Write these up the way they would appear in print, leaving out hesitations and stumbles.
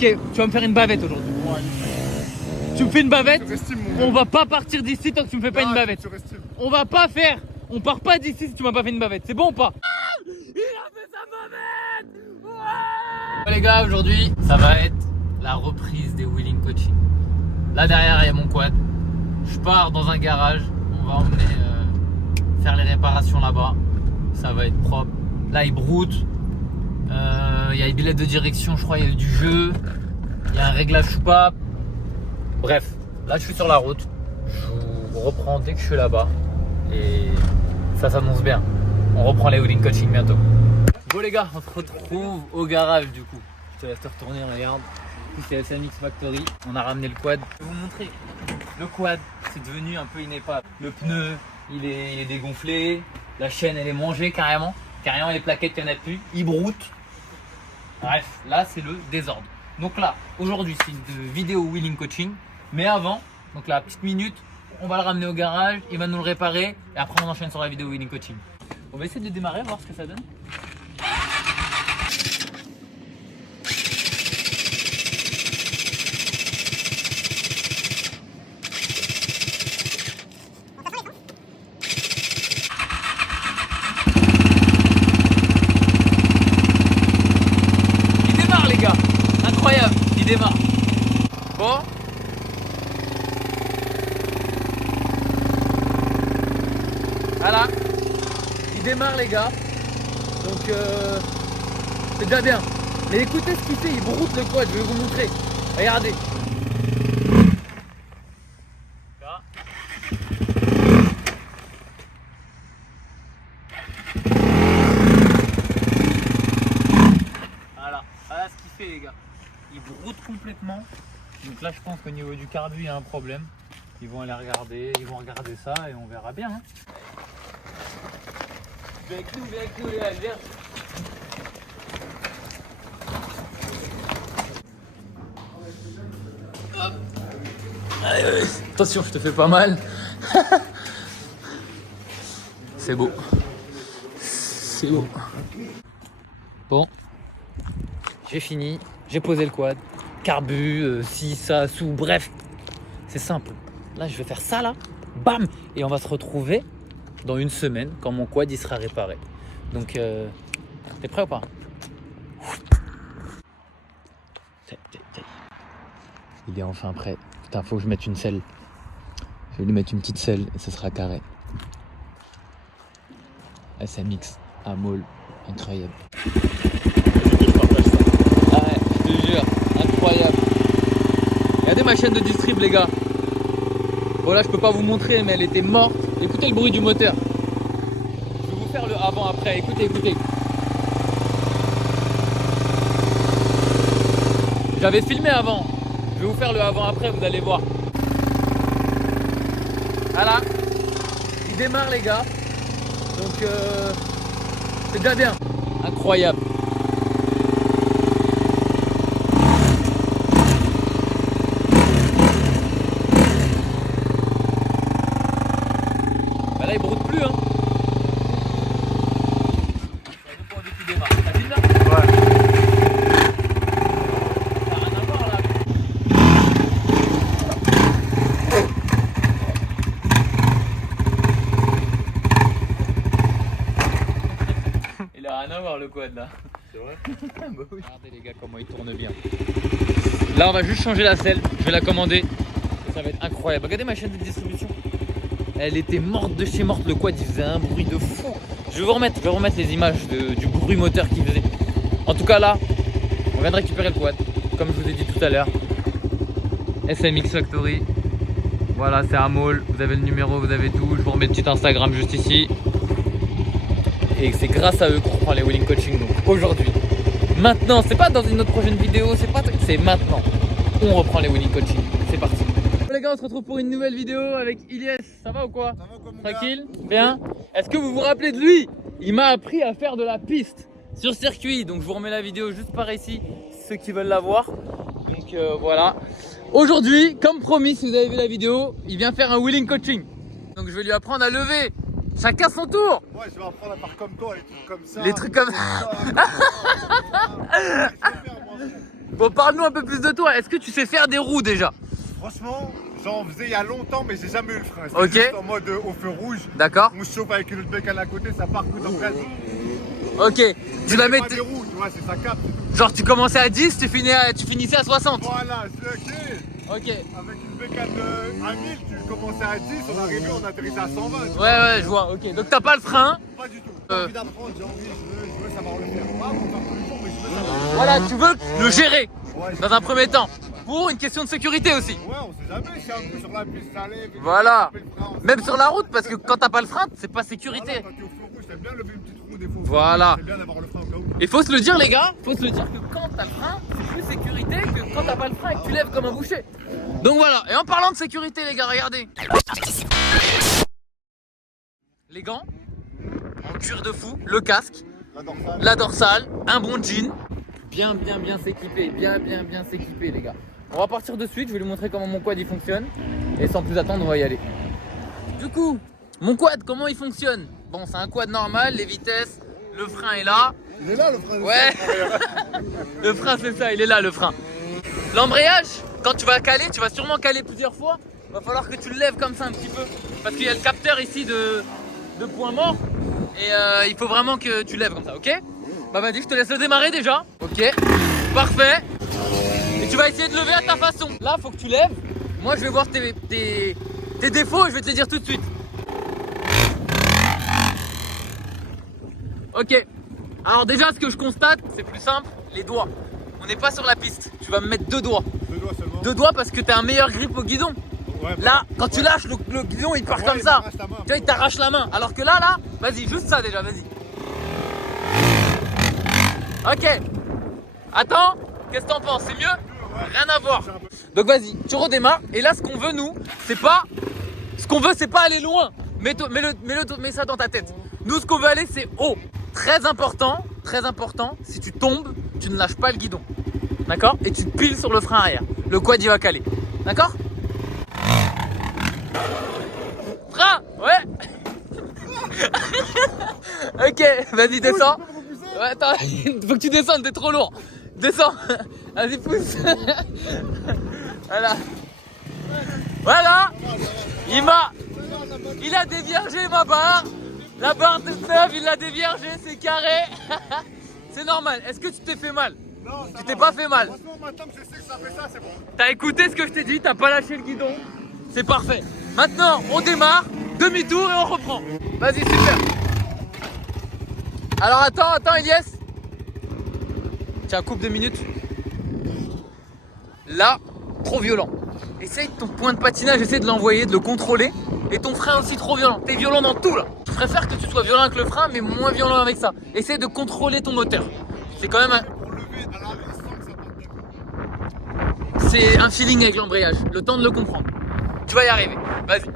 tu vas me faire une bavette aujourd'hui. Ouais, Tu me fais une bavette, mon on va pas partir d'ici tant que tu me fais pas une bavette. On va pas faire, on part pas d'ici si tu m'as pas fait une bavette. C'est bon ou pas? Il a fait sa bavette. Ouais. Les gars, aujourd'hui, ça va être la reprise des wheeling coaching. Là derrière, il y a mon quad. Je pars dans un garage. On va emmener faire les réparations là-bas. Ça va être propre. Là, il broute. Il y a les billets de direction, je crois, il y a du jeu. Il y a un réglage soupape. Bref, là, je suis sur la route. Je vous reprends dès que je suis là-bas. Et ça s'annonce bien. On reprend les wheeling coaching bientôt. Bon les gars, on se retrouve au garage du coup. Je te laisse te retourner, regarde. C'est SMX Factory. On a ramené le quad. Je vais vous montrer. Le quad, c'est devenu un peu inépable. Le pneu, il est dégonflé. La chaîne, elle est mangée carrément. Carrément, les plaquettes, il n'y en a plus. Il broute. Bref, là, c'est le désordre. Donc là, aujourd'hui, c'est une vidéo wheeling coaching. Mais avant, donc la petite minute, on va le ramener au garage. Il va nous le réparer. Et après, on enchaîne sur la vidéo wheeling coaching. On va essayer de démarrer, voir ce que ça donne. Incroyable, il démarre. Bon. Voilà. Il démarre les gars. Donc c'est déjà bien. Mais écoutez ce qu'il fait, il broute le quad, je vais vous montrer. Regardez. Là. Voilà ce qu'il fait les gars. Il broute complètement. Donc là je pense qu'au niveau du carbu il y a un problème. Ils vont aller regarder, ça et on verra bien. Hein. Viens avec nous, Léa, viens. Hop. Allez, attention, je te fais pas mal. C'est beau. C'est beau. Bon. J'ai fini, j'ai posé le quad, carbu, ci, ça, sous, bref, c'est simple. Là, je vais faire ça là, bam, et on va se retrouver dans une semaine quand mon quad il sera réparé. Donc, t'es prêt ou pas? Il est enfin prêt. Putain, faut que je mette une selle. Je vais lui mettre une petite selle et ce sera carré. SMX, à Maul, incroyable. Je te jure, incroyable. Regardez ma chaîne de distrib les gars. Bon là je peux pas vous montrer mais elle était morte. Écoutez le bruit du moteur. Je vais vous faire le avant après, écoutez. J'avais filmé avant. Je vais vous faire le avant après, vous allez voir. Voilà. Il démarre les gars. Donc c'est déjà bien. Incroyable. Là, il broute plus, hein. Depuis qu'il démarre. T'as vu là? Ouais. Ça n'a rien à voir là. Il a rien à voir le quad là. C'est vrai? Bah oui. Regardez les gars comment il tourne bien. Là, on va juste changer la selle. Je vais la commander. Et ça va être incroyable. Regardez ma chaîne de distribution. Elle était morte de chez morte, le quad il faisait un bruit de fou. Je vais remettre les images du bruit moteur qu'il faisait. En tout cas là, on vient de récupérer le quad, comme je vous ai dit tout à l'heure. SMX Factory. Voilà, c'est à Maul, vous avez le numéro, vous avez tout. Je vous remets le petit Instagram juste ici. Et c'est grâce à eux qu'on reprend les wheeling coaching donc aujourd'hui. Maintenant, c'est pas dans une autre prochaine vidéo, c'est maintenant. On reprend les wheeling coaching. C'est parti. Les gars, on se retrouve pour une nouvelle vidéo avec Ilyes. Ça va ou quoi? Ça va comme tranquille? Bien. Est-ce que vous vous rappelez de lui? Il m'a appris à faire de la piste sur circuit. Donc je vous remets la vidéo juste par ici, ceux qui veulent la voir. Donc voilà. Aujourd'hui, comme promis, si vous avez vu la vidéo, il vient faire un wheeling coaching. Donc je vais lui apprendre à lever. Chacun son tour. Ouais, je vais apprendre à faire comme toi, les trucs comme ça. Les trucs comme ça. Bon, parle-nous un peu plus de toi. Est-ce que tu sais faire des roues déjà? Franchement, j'en faisais il y a longtemps, mais j'ai jamais eu le frein. Ok. Juste en mode au feu rouge. D'accord. On se chauffe avec une autre bécane à côté, ça part tout en gaz. Ok. Tu la mets. Pas des roues, tu vois, c'est ça capte. Genre, tu commençais à 10, tu finissais à 60. Voilà, c'est ok. Ok. Avec une bécane à 1000, tu commençais à 10, on arrivait, on atterrissait à 120. Ouais, je vois. Ok. Donc, t'as pas le frein. Pas du tout. J'ai envie d'apprendre, j'ai envie, je veux savoir le faire. Pas pour faire tous les jours, mais je veux savoir. Voilà, tu veux le gérer Ouais, dans un premier temps. Pour une question de sécurité aussi. Ouais, on sait jamais si un coup sur la piste ça lève. Voilà. Même sur la route, parce que quand t'as pas le frein, c'est pas sécurité. Voilà, quand t'es au feu rouge, t'aimes bien lever une petite roue des fois. Voilà. C'est bien d'avoir le frein au cas où. Et faut se le dire, les gars, faut se le dire que quand t'as le frein, c'est plus sécurité que quand t'as pas le frein et que tu lèves comme un boucher. Donc voilà. Et en parlant de sécurité, les gars, regardez. Les gants en cuir de fou, le casque, la dorsale, un bon jean. Bien s'équiper, bien s'équiper, les gars. On va partir de suite, je vais lui montrer comment mon quad il fonctionne. Et sans plus attendre, on va y aller. Du coup, mon quad, comment il fonctionne? Bon, c'est un quad normal, les vitesses, le frein est là. Il est là le frein. Ouais. Le frein, c'est ça, il est là, le frein. L'embrayage, quand tu vas caler, tu vas sûrement caler plusieurs fois. Il va falloir que tu le lèves comme ça un petit peu. Parce qu'il y a le capteur ici de point mort. Et il faut vraiment que tu lèves comme ça, ok? Bah vas-y, je te laisse le démarrer déjà. Ok, parfait. Et tu vas essayer de lever à ta façon. Là, faut que tu lèves. Moi, je vais voir tes défauts et je vais te les dire tout de suite. Ok. Alors déjà, ce que je constate, c'est plus simple, les doigts. On n'est pas sur la piste. Tu vas me mettre 2 doigts. 2 doigts seulement. 2 doigts parce que tu as un meilleur grip au guidon. Ouais, là, quand tu lâches, le guidon, il part comme il ça. t'arrache la main. Tu vois, il t'arrache la main. Alors que là, vas-y, juste ça déjà, vas-y. Ok. Attends, qu'est-ce que t'en penses? C'est mieux? Rien à voir. Donc vas-y, tu redémarres. Et là, ce qu'on veut, nous, c'est pas... Ce qu'on veut, c'est pas aller loin. Mets ça dans ta tête. Nous, ce qu'on veut aller, c'est haut. Très important, si tu tombes, tu ne lâches pas le guidon. D'accord? Et tu te piles sur le frein arrière. Le quad, il va caler. D'accord? Frein! Ouais! Ok, vas-y, descends. Ouais, attends, faut que tu descendes, t'es trop lourd. Descends. Vas-y, pousse. Voilà. Voilà. Il a déviergé ma barre. La barre toute neuve, il l'a déviergé, c'est carré. C'est normal. Est-ce que tu t'es fait mal? Non, tu t'es pas fait mal. Franchement, maintenant que je sais que ça fait ça, c'est bon. T'as écouté ce que je t'ai dit, t'as pas lâché le guidon. C'est parfait. Maintenant, on démarre, demi-tour et on reprend. Vas-y, super. Alors attends, Elias. Tiens, coupe 2 minutes. Là, trop violent. Essaye ton point de patinage, essaye de l'envoyer, de le contrôler. Et ton frein aussi trop violent. T'es violent dans tout là. Je préfère que tu sois violent avec le frein, mais moins violent avec ça. Essaye de contrôler ton moteur. C'est quand même un... Pour lever à l'arrière sans que ça parte. C'est un feeling avec l'embrayage. Le temps de le comprendre. Tu vas y arriver. Vas-y.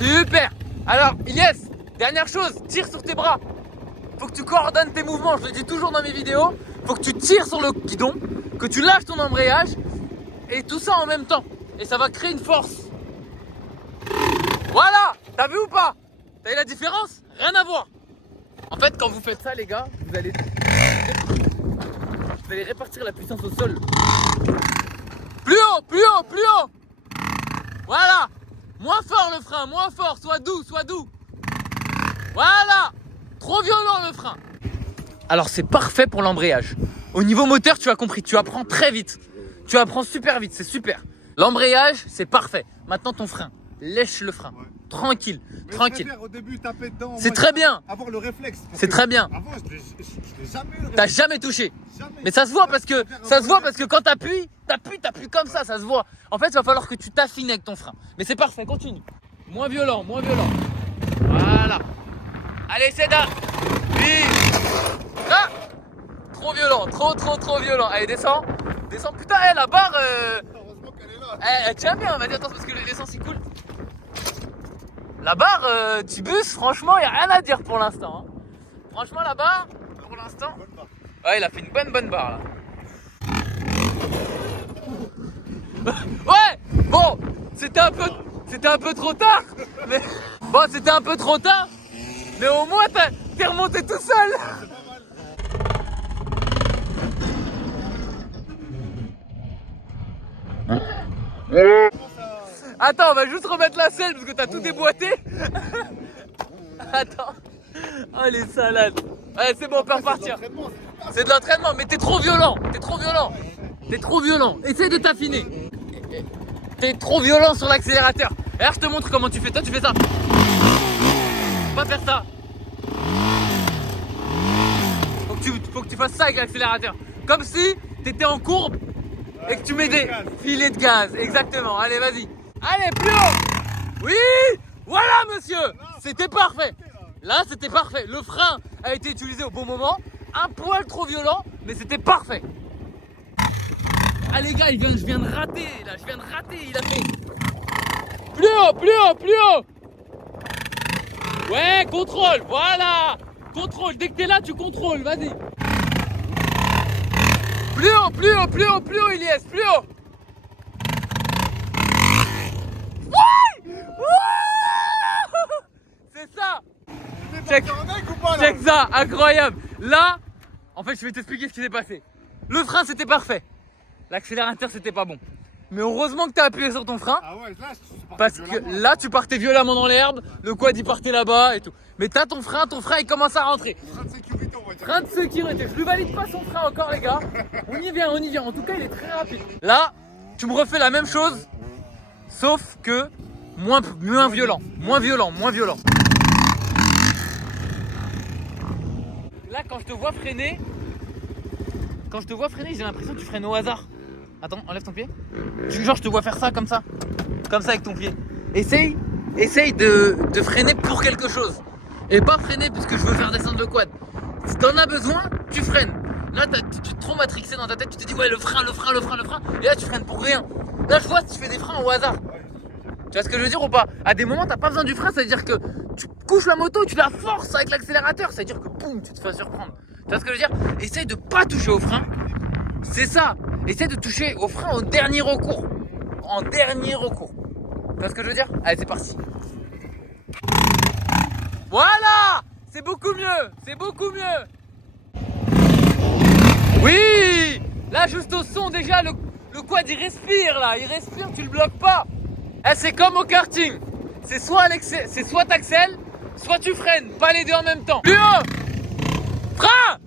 Super. Alors, Elias, dernière chose, tire sur tes bras. Faut que tu coordonnes tes mouvements. Je le dis toujours dans mes vidéos. Faut que tu tires sur le guidon, que tu lâches ton embrayage et tout ça en même temps. Et ça va créer une force. Voilà. T'as vu ou pas? T'as vu la différence? Rien à voir. En fait, quand vous faites ça, les gars, vous allez répartir la puissance au sol. Plus haut, plus haut, plus haut. Voilà. Moins fort le frein, moins fort. Sois doux, sois doux. Voilà. Trop violent le frein. Alors c'est parfait pour l'embrayage. Au niveau moteur, tu as compris, tu apprends très vite. Tu apprends super vite, c'est super. L'embrayage, c'est parfait. Maintenant ton frein, lèche le frein. Ouais. Tranquille, mais tranquille. Au début, taper dedans. C'est très bien. Avoir le réflexe. C'est très bien. Avant, je l'ai jamais eu. T'as jamais touché. Jamais. Mais ça se voit parce que quand t'appuies comme ça se voit. En fait, il va falloir que tu t'affines avec ton frein. Mais c'est parfait, continue. Moins violent, moins violent. Voilà. Allez, Seda. Oui. Là. Trop violent, trop violent. Allez, descends. Descends. Putain, la barre. Heureusement qu'elle est là. Elle tient bien. Vas-y, attends, parce que l'essence il coule. La barre, Tibus, franchement, il n'y a rien à dire pour l'instant. Hein. Franchement, la barre, pour l'instant. Ouais, il a fait une bonne barre là. Ouais. Bon, c'était un peu trop tard. Mais bon, c'était un peu trop tard. Mais au moins, t'es remonté tout seul. Attends, on va juste remettre la selle parce que t'as tout déboîté. Attends. Oh les salades. Ouais, c'est bon, on peut repartir. C'est de l'entraînement, mais t'es trop violent. T'es trop violent. T'es trop violent. Essaye de t'affiner. T'es trop violent sur l'accélérateur. Et là, je te montre comment tu fais. Toi, tu fais ça. Faut pas faire ça. Faut que tu fasses ça avec l'accélérateur. Comme si t'étais en courbe et que tu mets des filets de gaz. Exactement. Allez, vas-y. Allez, plus haut. Oui. Voilà, monsieur. C'était parfait. Là, c'était parfait. Le frein a été utilisé au bon moment. Un poil trop violent, mais c'était parfait. Ah les gars, je viens de rater. Là, je viens de rater. Il a fait plus haut, plus haut, plus haut. Ouais, contrôle. Voilà. Contrôle. Dès que t'es là, tu contrôles. Vas-y. Plus haut, plus haut, plus haut, plus haut, Ilyes. Plus haut. C'est ça. Check ça, incroyable. Là, en fait, je vais t'expliquer ce qui s'est passé. Le frein, c'était parfait. L'accélérateur, c'était pas bon. Mais heureusement que t'as appuyé sur ton frein. Ah ouais, là, je suis parce que là, tu partais violemment dans l'herbe. Le quad, il partait là-bas et tout. Mais t'as ton frein, il commence à rentrer. Frein de sécurité, on va dire. Frein de sécurité. Je lui valide pas son frein encore, les gars. On y vient, on y vient. En tout cas, il est très rapide. Là, tu me refais la même chose, sauf que moins violent. Moins violent, moins violent. Là, quand je te vois freiner, j'ai l'impression que tu freines au hasard. Attends, enlève ton pied. Genre, je te vois faire ça comme ça avec ton pied. Essaye de freiner pour quelque chose. Et pas freiner parce que je veux faire descendre le quad. Si t'en as besoin, tu freines. Là, tu es trop matrixé dans ta tête, tu te dis ouais, le frein. Et là, tu freines pour rien. Là, je vois si tu fais des freins au hasard. Tu vois ce que je veux dire ou pas? À des moments, t'as pas besoin du frein, ça veut dire que tu couches la moto, tu la forces avec l'accélérateur, ça veut dire que boum, tu te fais surprendre. Tu vois ce que je veux dire? Essaye de pas toucher au frein. C'est ça. Essaye de toucher au frein au dernier recours. En dernier recours. Tu vois ce que je veux dire? Allez, c'est parti. Voilà! C'est beaucoup mieux. C'est beaucoup mieux. Oui! Là, juste au son, déjà, le quad, il respire, là. Il respire, tu le bloques pas. Eh, c'est comme au karting. C'est soit t'accèles, soit tu freines. Pas les deux en même temps. Plus haut! Frein!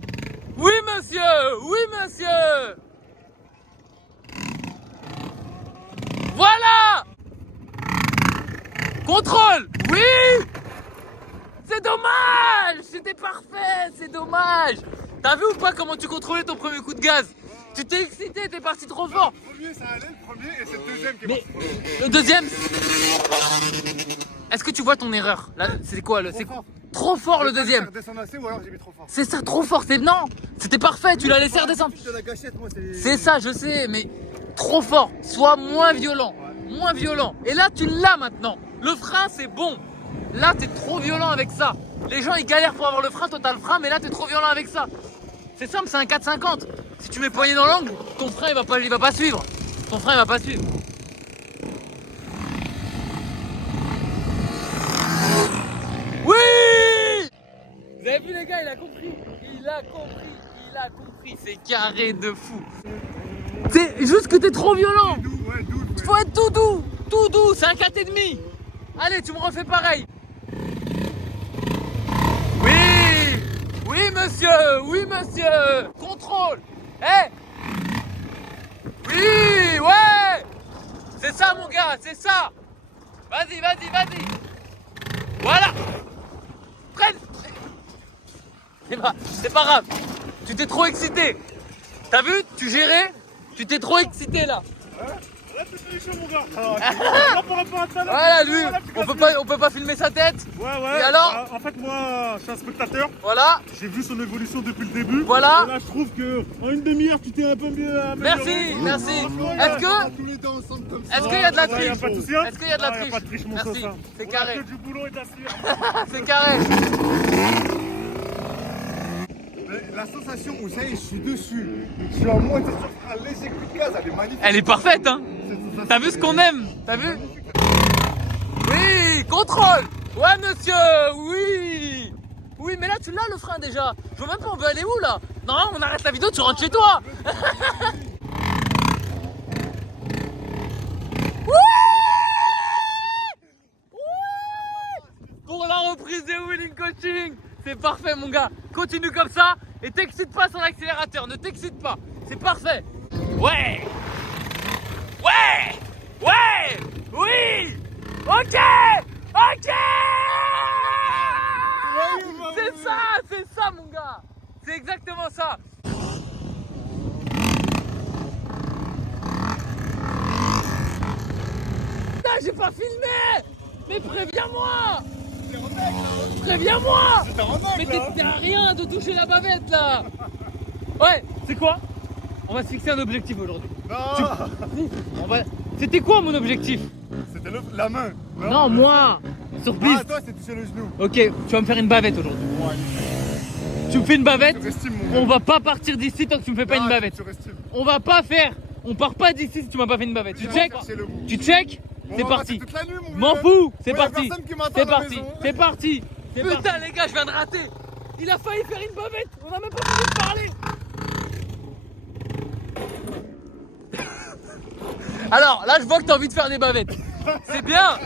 Oui, monsieur! Oui, monsieur! Voilà! Contrôle! Oui! C'est dommage! C'était parfait! C'est dommage! T'as vu ou pas comment tu contrôlais ton premier coup de gaz? Tu t'es excité, t'es parti trop fort! Le premier, ça allait, le premier, et c'est le deuxième qui est Mais parti. le deuxième... Est-ce que tu vois ton erreur? Là, c'est quoi le... C'est trop fort le deuxième! Redescendre assez ou alors j'ai mis trop fort. C'est ça, trop fort! Non! C'était parfait, tu l'as laissé redescendre! De la gâchette, moi, C'est ça, je sais, mais trop fort. Sois moins violent. Moins violent. Et là, tu l'as maintenant. Le frein, c'est bon. Là, t'es trop violent avec ça. Les gens, ils galèrent pour avoir le frein. Toi, t'as le frein, mais là, t'es trop violent avec ça. C'est simple, c'est un 450. Si tu mets poignet dans l'angle, ton frein, il va pas suivre. Ton frein, il va pas suivre. Oui! Vous avez vu, les gars, il a compris. Il a compris. C'est carré de fou. C'est juste que t'es trop violent. Faut être tout doux, c'est un 4,5. Allez, tu me refais pareil. Oui, monsieur. Contrôle. Oui, ouais. C'est ça, mon gars, c'est ça. Vas-y. Voilà. Freine. C'est pas grave. Tu t'es trop excité. T'as vu? Tu gérais? Tu t'es trop excité là. Là, c'est chaud, mon gars. Là, par rapport à ça, là, voilà, lui, on peut pas filmer sa tête. Ouais. Et alors en fait, moi, je suis un spectateur. Voilà. J'ai vu son évolution depuis le début. Voilà. Et là, je trouve qu'en une demi-heure, tu t'es un peu mieux amélioré. Merci. Est-ce qu'il y a de la triche? Est-ce qu'il y a de la triche? Pas de triche, mon Merci. copain. C'est carré. Du boulot et de la sueur. C'est carré. La sensation où ça y est, je suis dessus. Je suis en moitié sur un léger coup de gaz, elle est magnifique. Elle est parfaite, hein. T'as vu ce qu'on aime? T'as vu? Oui, contrôle. Ouais, monsieur, oui. Oui, mais là, tu l'as le frein déjà. Je vois même pas, on veut aller où là? Non, on arrête la vidéo, tu rentres chez toi. parfait mon gars. Continue comme ça et t'excites pas sur l'accélérateur. Ne t'excite pas. C'est parfait. Ouais. Ouais. Ouais. Oui. Ok. Ok. C'est ça mon gars. C'est exactement ça. Là, j'ai pas filmé. Mais préviens-moi. Préviens-moi. Mais t'es à rien de toucher la bavette là. Ouais, c'est quoi? On va se fixer un objectif aujourd'hui. Non. C'était quoi mon objectif? C'était la main. Non, moi. Sur piste. Ah, toi, c'est toucher le genou. Ok, tu vas me faire une bavette aujourd'hui. Ouais. Tu me fais une bavette. Surestime, mon gars. On va pas partir d'ici tant que tu me fais pas une bavette. Surestime. On va pas faire. On part pas d'ici si tu m'as pas fait une bavette. Tu check? Tu check? C'est parti. M'en fous. C'est parti. C'est parti. C'est parti. Putain les gars, je viens de rater. Il a failli faire une bavette. On a même pas fini de parler. Alors là, je vois que t'as envie de faire des bavettes. C'est bien.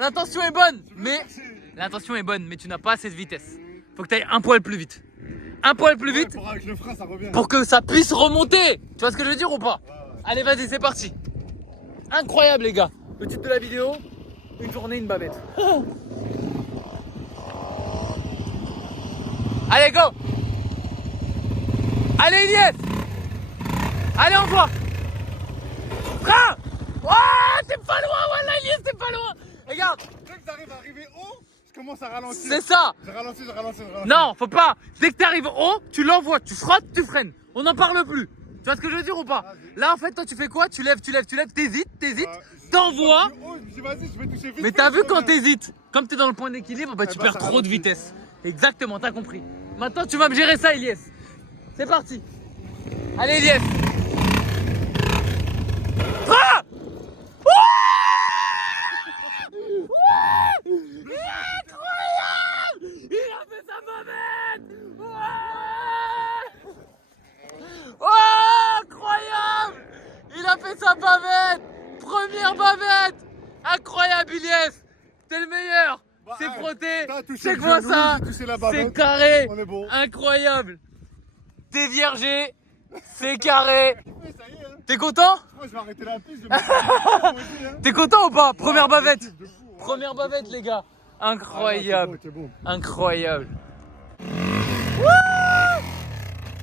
L'intention est bonne, mais tu n'as pas assez de vitesse. Faut que tu ailles un poil plus vite. Un poil plus vite Avec le frein, ça revient. pour que ça puisse remonter. Tu vois ce que je veux dire ou pas? Allez, vas-y, c'est parti. Incroyable, les gars. Le titre de la vidéo, une journée, une bavette. Allez, go. Allez, Iliès. Allez, on voit. Frein. Oh, t'es pas loin, voilà, Iliès, t'es pas loin. Regarde. Dès que t'arrives à arriver haut, je commence à ralentir. C'est ça. Je ralentis. Non, faut pas. Dès que t'arrives haut, tu l'envoies, tu frottes, tu freines. On n'en parle plus. Tu vois ce que je veux dire ou pas? Là, en fait, toi, tu fais quoi? Tu lèves, t'hésites, t'envoies. Vas-y, je vais toucher vite. Mais t'as vu quand t'hésites, comme t'es dans le point d'équilibre, bah tu perds ça trop de ralentit. vitesse. Exactement, t'as compris. Maintenant, tu vas me gérer ça, Iliès. C'est parti. Allez, Iliès. Ah! Incroyable! Il a fait sa bavette! Ouais! Oh, incroyable! Il a fait sa bavette! Première bavette! Incroyable, Iliès! T'es le meilleur! C'est frotté! C'est quoi ça? C'est carré! On est bon. Incroyable! T'es viergé! C'est carré! Ça y est, hein. T'es content? Moi, je vais arrêter la piste. Je vais me T'es content ou pas? Première bavette! de fou, hein. Première bavette, les gars! Incroyable! Ah, bon. Incroyable!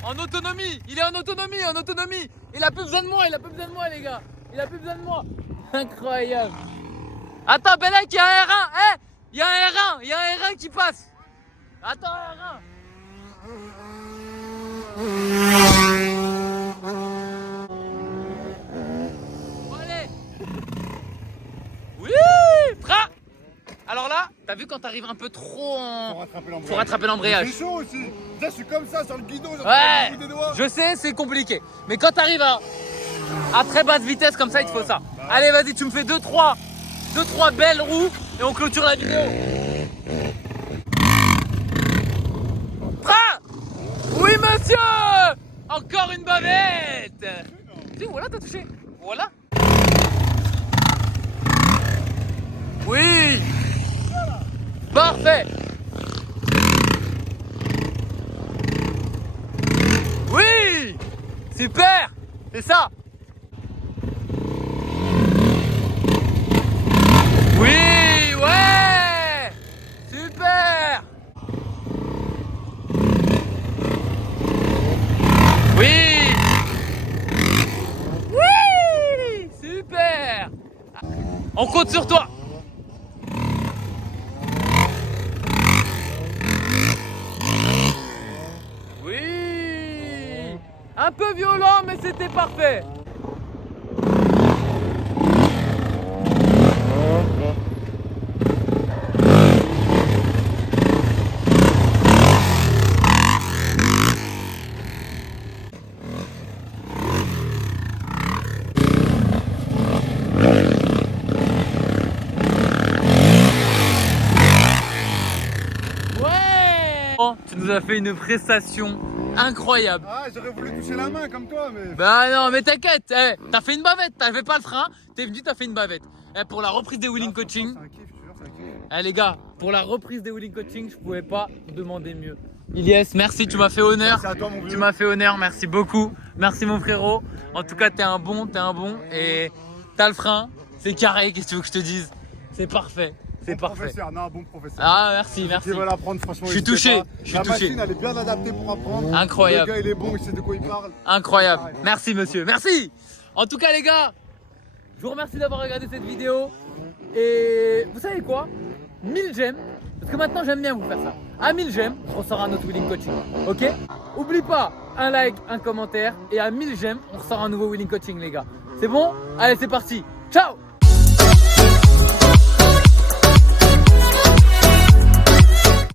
En autonomie! Il est en autonomie! Il a plus besoin de moi, les gars! Il a plus besoin de moi! Incroyable! Attends, Belek, il y a un R1! Eh! Il y a un R1 qui passe! Attends, R1! Bon, allez! Oui! Frein! Alors là, t'as vu quand t'arrives un peu trop en... Faut rattraper l'embrayage. C'est chaud aussi. Là, je suis comme ça sur le guidon. Ouais, des doigts. je sais, c'est compliqué. Mais quand t'arrives à très basse vitesse comme ça, il te faut ça. Allez, vas-y, tu me fais 2-3 belles roues et on clôture la vidéo. Frein! Oui, monsieur! Encore une bavette! Si, voilà, t'as touché. Voilà. Oui! Parfait! Oui! Super! C'est ça! Oui! Ouais! Super! Oui! Oui! Super! On compte sur toi! Oui! Un peu violent, mais c'était parfait! Ouais! Tu nous as fait une prestation incroyable. Ah, j'aurais voulu toucher la main comme toi, mais. Bah non, mais t'inquiète, t'as fait une bavette, t'avais pas le frein, t'es venu, t'as fait une bavette. Pour la reprise des wheeling coaching, C'est un kiff, je te jure, c'est un kiff. Allez les gars, pour la reprise des wheeling coaching, je pouvais pas demander mieux. Ilyes, merci, tu m'as fait honneur. Merci à toi, mon vieux. Tu m'as fait honneur, merci beaucoup. Merci mon frérot. En tout cas, t'es un bon. Et t'as le frein, c'est carré, qu'est-ce que tu veux que je te dise? C'est parfait, c'est Bon parfait. professeur, non, bon professeur. Ah merci, merci. Tu vas l'apprendre, franchement. Je suis n'hésitez touché, pas. je suis La touché. machine, elle est bien adaptée pour apprendre. Incroyable. Le gars, il est bon, il sait de quoi il parle. Incroyable. Merci monsieur, merci. En tout cas les gars, je vous remercie d'avoir regardé cette vidéo. Et vous savez quoi? 1000 j'aime, parce que maintenant j'aime bien vous faire ça. À 1000 j'aime, je ressors un autre wheeling coaching. Ok? Oublie pas, un like, un commentaire. Et à 1000 j'aime, on ressort un nouveau wheeling coaching les gars. C'est bon? Allez c'est parti. Ciao!